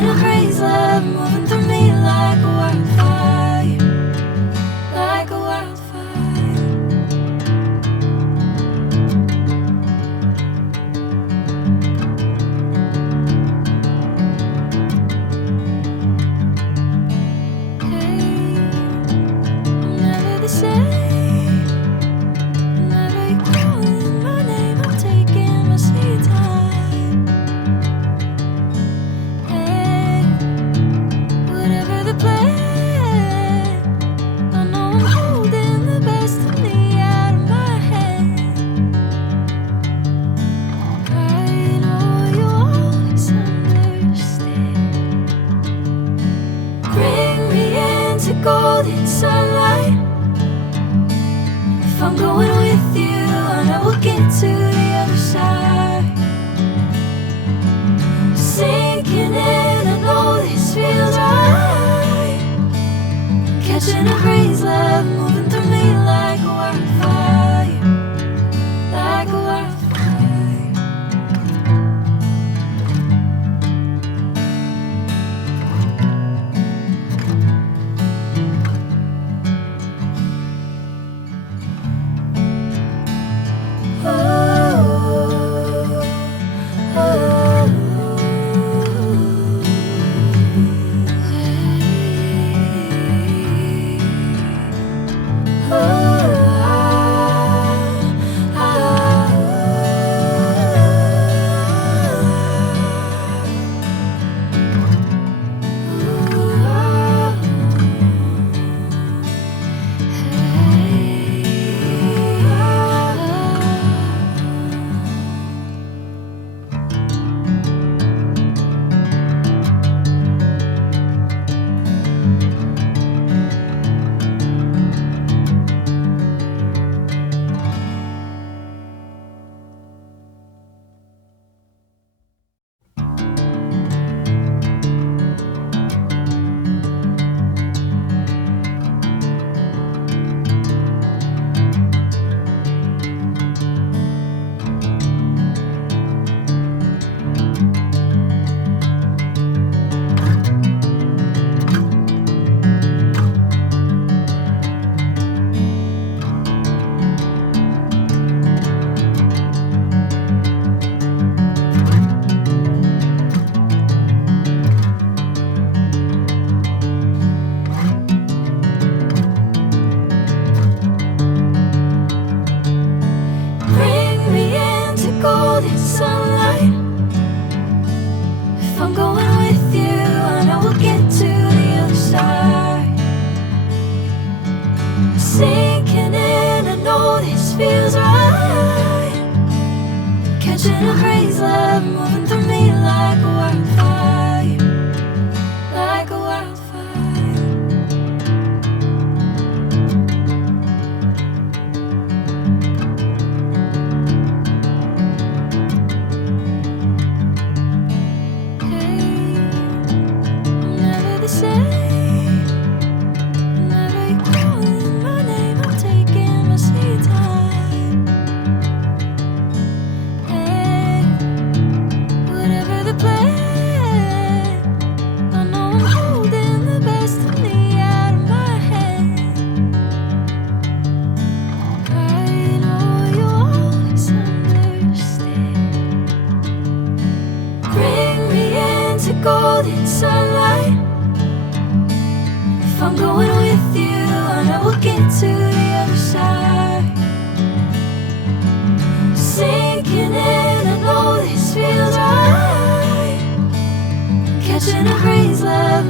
Catching a crazy love moving through me like a wildfire, like a wildfire. Hey, I'm never the same. Whenever you're calling my name, I'm taking my sweet time. Hey, whatever the plan, I know I'm holding the best of me out of my hand. I know you always understand. Bring me into golden sunlight. If I'm going with you, I know we'll get to the other side. Sinking in, I know this feels right. Catching a crazy love moving through me like a wildfire, like a wildfire. Bring me into golden sunlight. If I'm going with you, I know we'll get to the other side. Sinking in, I know this feels right. Catching a crazy love moving through me like a wildfire, like a wildfire. Hey, I'm never the same. Whenever you're calling my name, I'm taking my sweet time. Hey, whatever the plan, I know I'm holding the best of me out of my hand. I know you always understand. Bring me into golden sunlight. If I'm going with you, I know we'll get to the other side. Sinking in, I know this feels right. Catching a crazy love